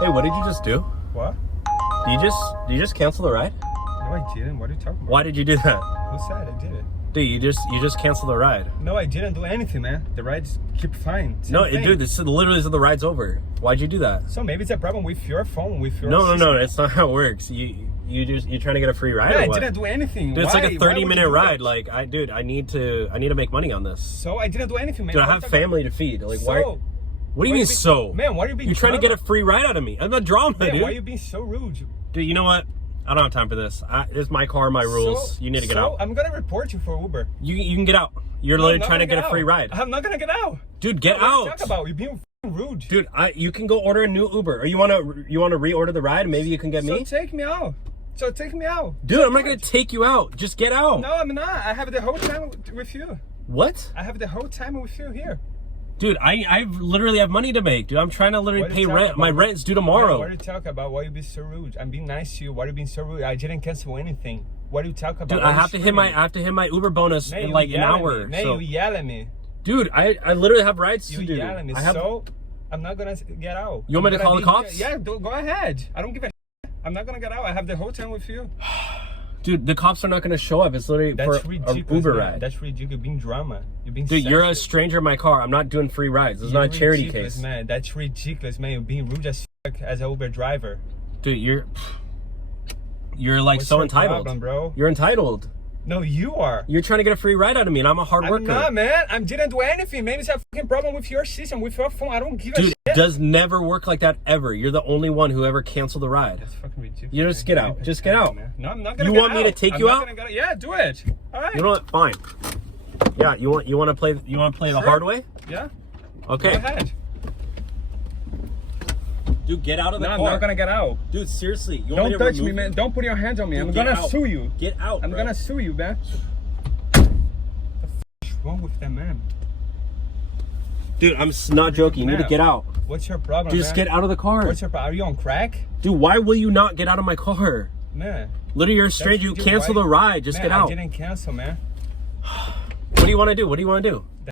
Hey, what did you just do? What? Did you just cancel the ride? No, I didn't. What are you talking about? Why did you do that? Who said I did it? Dude, you just canceled the ride. No, I didn't do anything, man. The rides keep fine. No, dude, this literally said the ride's over. Why'd you do that? So maybe it's a problem with your phone, with your No, system. that's not how it works. You're trying to get a free ride. Yeah, or I what? didn't do anything. Dude, it's Why? like a Why would 30-minute you do ride. that? Like, I need to make money on this. So I didn't do anything, man. Dude, I have family to feed. Like, why? What do you mean so? Man, why are you being? You're trying to get a free ride out of me. I'm not drama, man, dude. why are you being so rude? Dude, you know what? I don't have time for this. It's my car, my rules. You need to get out. I'm gonna report you for Uber. You can get out. You're literally trying to get a free ride. I'm not gonna get out. Dude, get out. What are you talking about? You're being rude. Dude, you can go order a new Uber. Or you wanna reorder the ride? Maybe you can get me. So take me out. Dude, I'm not gonna take you out. Just get out. No, I'm not. I have the whole time with you. What? I have the whole time with you here. Dude, I literally have money to make. Dude, I'm trying to literally pay rent. My rent's due tomorrow. What are you talking about? Why are you being so rude? I'm being nice to you. Why are you being so rude? I didn't cancel anything. What are you talking about? Dude, I have to hit my Uber bonus in like an hour. Man, you yell at me. Dude, I literally have rides to do. You yell at me. So I'm not gonna get out. You want me to call the cops? Yeah, go ahead. I don't give a shit. I'm not gonna get out. I have the whole time with you. Dude, the cops are not gonna show up. It's literally for an Uber ride. That's ridiculous. You're being drama. You're being. Dude, you're a stranger in my car. I'm not doing free rides. This is not a charity case. Man, that's ridiculous, man. You're being rude as fuck as an Uber driver. Dude, you're like What's so your entitled, problem, bro. You're entitled. No, you are. You're trying to get a free ride out of me, and I'm a hard worker. I'm not, man. I didn't do anything. Maybe it's a fucking problem with your system, with your phone. I don't give a shit. Dude, it does never work like that ever. You're the only one who ever canceled the ride. That's fucking ridiculous. You just get out. Just get out. No, I'm not gonna You want me to take you out? Yeah, do it. All right. You know what? Fine. Yeah, you want to play the hard way? Yeah. Okay. Go ahead. Dude, get out of the car. No, I'm not gonna get out. Dude, seriously. Don't touch me, man. Don't put your hands on me. Dude, I'm gonna sue you. Get out, I'm gonna sue you, man. What's wrong with that, man? Dude, I'm not joking. You need to get out. What's your problem, Just get out of the car. What's your problem? Are you on crack? Dude, why will you not get out of my car? Man. Literally, you're a stranger. You cancel the ride. Just get out. I didn't cancel, man. What do you want to do? What do you want to do?